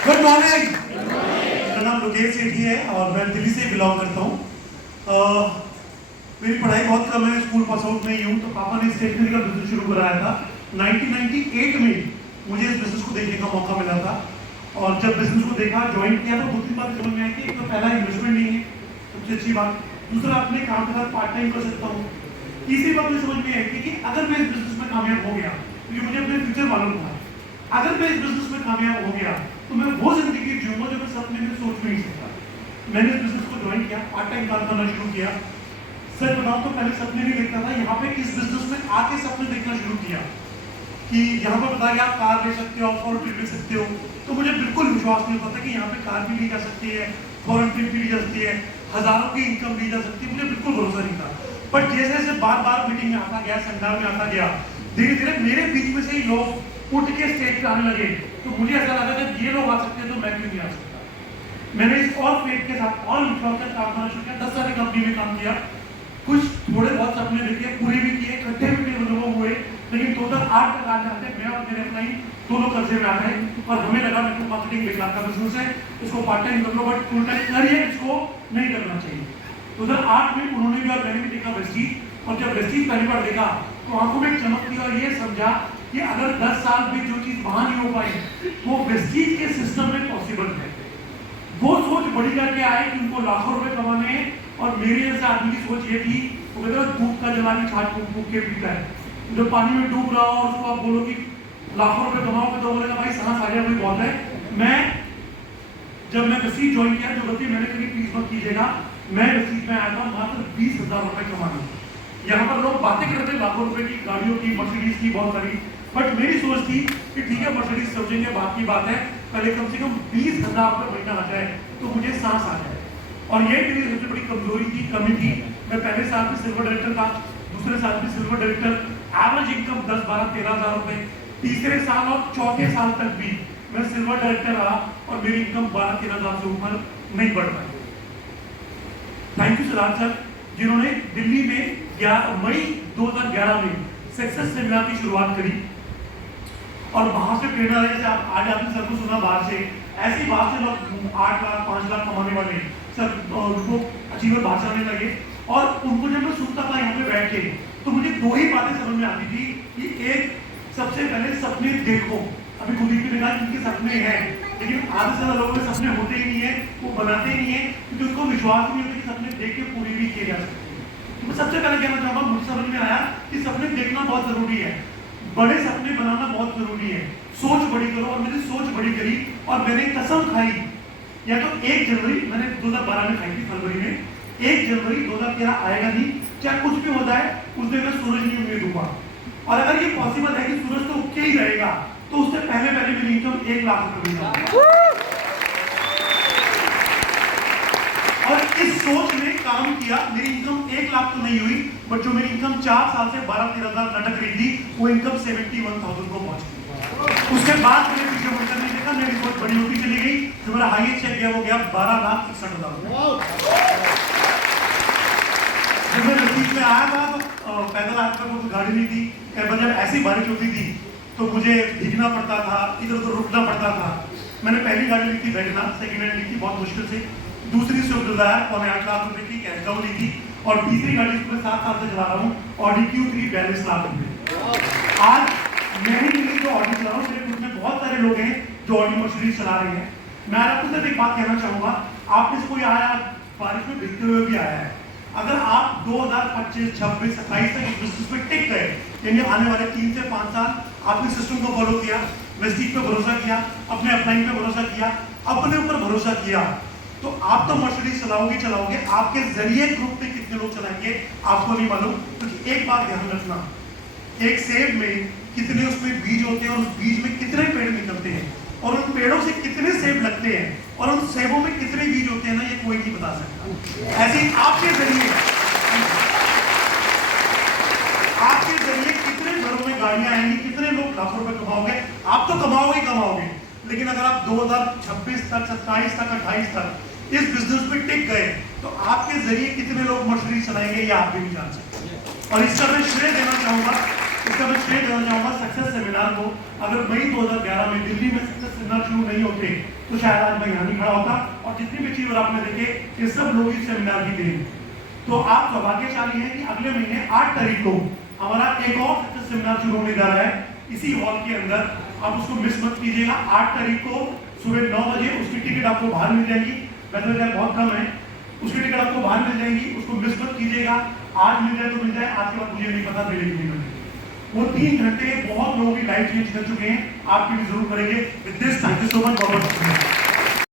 Good morning. मेरा नाम लोकेश सेठी है और मैं दिल्ली से बिलोंग करता हूँ। मेरी पढ़ाई बहुत कम है, स्कूल पास आउट नहीं हूँ। तो पापा ने स्टेशनरी का बिजनेस शुरू कराया था 1998 में। मुझे इस बिजनेस को देखने का मौका मिला था और जब बिजनेस को देखा, ज्वाइन किया तो दो तीन बात समझ में आई कि एक तो पहला इन्वेस्टमेंट नहीं है, सबसे अच्छी बात। दूसरा, अपने काम के साथ पार्ट टाइम कर सकता हूँ। तीसरी बात मुझे समझ में आई थी कि अगर मैं इस बिजनेस में कामयाब हो गया, क्योंकि मुझे अपने फ्यूचर मालूम था, अगर मैं इस बिजनेस में कामयाब हो गया तो मैं वो जिंदगी जीऊंगा जो मैं सपने में सोच भी नहीं सकता। मैंने इस बिजनेस को ज्वाइन किया, पार्ट टाइम काम करना शुरू किया। सच बताऊं तो पहले सपने नहीं देखता था, यहाँ पे इस बिजनेस में आके सपने देखना शुरू किया कि यहाँ पर बता के आप कार ले सकते हो, फॉरेन ट्रिप ले सकते हो। तो मुझे बिल्कुल विश्वास नहीं होता था कि यहाँ पे कार भी ली जा सकती है, फॉरेन ट्रिप भी ली जा सकती है, हजारों की इनकम ली जा सकती है। मुझे बिल्कुल भरोसा नहीं था। बट जैसे जैसे बार बार मीटिंग में आता गया, सेमिनार में आता गया, धीरे धीरे मेरे बीच में से ही लोग उठ के स्टेज पे आने लगे। तो मुझे ऐसा लगा जब ये लोग आ सकते हैं तो मैं क्यों नहीं आ सकता। मैंने इस और फेथ के साथ और विश्वास के साथ काम करना शुरू किया। 10 साल की कंपनी में काम किया, कुछ थोड़े बहुत सपने देखे, पूरे भी किए, इकट्ठे भी अनुभव हुए। लेकिन 2008 तक आज आते मैं और मेरे अपना दोनों कर्जे में आ गए और हमें लगा मेरे को मार्केटिंग बेकार का बिजनेस है, इसको पार्ट टाइम कर लो, बट फुल टाइम करिए, इसको नहीं करना चाहिए। 2008 में उन्होंने भी और मैंने भी देखा वेस्टीज, और जब वेस्टीज पहली बार देखा तो आंखों में चमक थी और ये समझा कि अगर 10 साल में जो चीज वहां नहीं हो पाई वो वेस्टीज के सिस्टम में पॉसिबल है। वो सोच बड़ी करके आए कि उनको लाखों रुपए कमाने हैं। और मेरे जैसे आदमी की सोच ये थी, वो कहते हैं धूप का जला भी छाछ फूक फूक के पीता है। जो पानी में डूब रहा हो और उसको आप बोलो कि लाखों रुपए कमाओगे तो बोलेगा भाई सांस आ जाए कोई बहुत है। जब मैं वेस्टीज ज्वाइन किया, जो गलती मैंने करी प्लीज मत कीजिएगा, मैं वेस्टीज में आया था मात्र 20,000 रुपए कमाने। यहाँ पर लोग बातें करते लाखों रुपए की, गाड़ियों की, मर्सिडीज की, बहुत सारी। बट मेरी सोच थी कि ठीक है मर्सिडीज समझेंगे, बात की बात है, पहले कम से कम 20,000 रुपए महीना आ जाए तो मुझे सांस आ जाए। और ये मेरी सबसे बड़ी कमजोरी थी, कमी थी। मैं पहले साल में सिल्वर डायरेक्टर था, दूसरे साल में सिल्वर डायरेक्टर, एवरेज इनकम 10, 12, 13,000 रुपए। तीसरे साल और चौथे साल तक भी मैं सिल्वर डायरेक्टर रहा और मेरी इनकम 12, 13,000 से ऊपर नहीं बढ़ पाई। थैंक यू सिद्धार्थ सर, जिन्होंने दिल्ली में मई 2011 में सक्सेस सेमिनार की शुरुआत करी और वहां से प्रेरणा है। आप आज आपने सर को सुना बाहर से, ऐसी बात से लोग 8 लाख 5 लाख कमाने वाले सर उनको अचीवर बाहर से आने लगे। और उनको जब मैं सुनता था यहाँ पे बैठ के, तो मुझे दो ही बातें समझ में आती थी कि एक, सबसे पहले सपने देखो। अभी कुलदीप ने कहा उनके सपने हैं, लेकिन आधे से ज्यादा लोगों के सपने होते ही नहीं है, वो बनाते ही नहीं है, क्योंकि उनको विश्वास नहीं होता कि सपने देख के पूरी भी किए जा सकते हैं। तो मैं सबसे पहले कहना चाहूंगा, मुझे समझ में आया कि सपने देखना बहुत जरूरी है, बड़े सपने बनाना बहुत जरूरी है। सोच बड़ी करो, और मैंने सोच बड़ी करी और मैंने कसम खाई, या तो 1 जनवरी मैंने 2012 में खाई थी, फरवरी में 1 जनवरी 2013 आएगा नहीं, चाहे कुछ भी होता है उस दिन मैं सूरज नहीं उम्मीद दूंगा। और अगर ये पॉसिबल है कि सूरज तो उगके ही रहेगा, तो उससे पहले पहले मेरी इनकम 1 लाख रुपए मिलेगा। और इस सोच ने काम किया। मेरी इनकम 1 लाख तो नहीं हुई, बट जो मेरी इनकम 4 साल से 12-13,000 लटक रही थी, वो इनकम 71,000 को पहुंच गई। उसके बाद मैंने पीछे मुड़कर नहीं देखा, मेरी बहुत बड़ी होती चली गई। जो मेरा हाईएस्ट चेक गया वो गया 12,61,000। जब मैं नतीज में आया था तो पैदल आया था, कोई गाड़ी नहीं थी। जब ऐसी बारिश होती थी तो मुझे भीगना पड़ता था, इधर उधर रुकना पड़ता था। मैंने पहली गाड़ी ली थी वेगना, सेकंड हैंड ली थी बहुत मुश्किल से। दूसरी स्विफ्ट डिजायर 8.5 लाख रुपए की कैश डाउन ली थी। और तीसरी गाड़ी मैं 7 साल से चला रहा हूँ, ऑडी Q3 42 लाख रुपए। आज मैं ही नहीं जो ऑडी चला रहा हूँ, मेरे ग्रुप में बहुत सारे लोग हैं जो ऑडी मर्सिडीज चला रहे हैं। मैं आपको सिर्फ एक बात कहना चाहूंगा, आप में से कोई आया बारिश में भीगते हुए भी आया है। अगर आप 2025, 26, 27 तक इस बिजनेस में टिक गए, यानी आने वाले 3 से 5 साल आपने सिस्टम को फॉलो किया, वेस्टीज पे भरोसा किया, अपने अपलाइन पे भरोसा किया, अपने ऊपर भरोसा किया, तो आप तो मर्सिडीज चलाओगे। आपके जरिए ग्रुप पे कितने लोग चलाएंगे आपको नहीं मालूम। क्योंकि एक बात ध्यान रखना, एक सेब में कितने उसमें बीज होते हैं और उस बीज में कितने पेड़ निकलते हैं, और उन पेड़ों से कितने सेब लगते हैं, और उन सेबों में कितने बीज होते हैं ना, ये कोई नहीं बता सकता। ऐसे ही आपके जरिए कितने घरों में गाड़ियां आएंगी, कितने लोग लाखों रुपए कमाओगे। आप तो कमाओगे ही कमाओगे, लेकिन अगर आप 2026 तक, 27 तक, 28 तक इस बिजनेस में टिक गए, तो आपके जरिए कितने लोग मर्सिडीज चलाएंगे ये आप भी नहीं जान सकते। और इसका मैं श्रेय देना चाहूंगा इसका मैं श्रेय देना चाहूँगा सक्सेस सेमिनार को। अगर मई 2011 में दिल्ली में सक्सेस सेमिनार शुरू नहीं होते तो शायद आज मैं यहाँ नहीं खड़ा होता, और जितनी भी चीज़ आपने देखे ये सब लोग इस सेमिनार की देन। तो आप सौभाग्यशाली हैं कि अगले महीने 8 तारीख को हमारा एक और सक्सेस सेमिनार शुरू होने जा रहा है इसी हॉल के अंदर। आप उसको मिस मत कीजिएगा। 8 तारीख को सुबह 9 बजे उसकी टिकट आपको बाहर मिल जाएगी, वैसे टाइम बहुत कम है, उसकी टिकट आपको बाहर मिल जाएगी, उसको मिस मत कीजिएगा। आज मिल जाए तो मिल जाए, आज के बाद मुझे नहीं पता मिलेगी नहीं। वो 3 घंटे बहुत लोगों की लाइफ चेंज कर चुके हैं, आपकी भी जरूर करेंगे। With this thank you so much.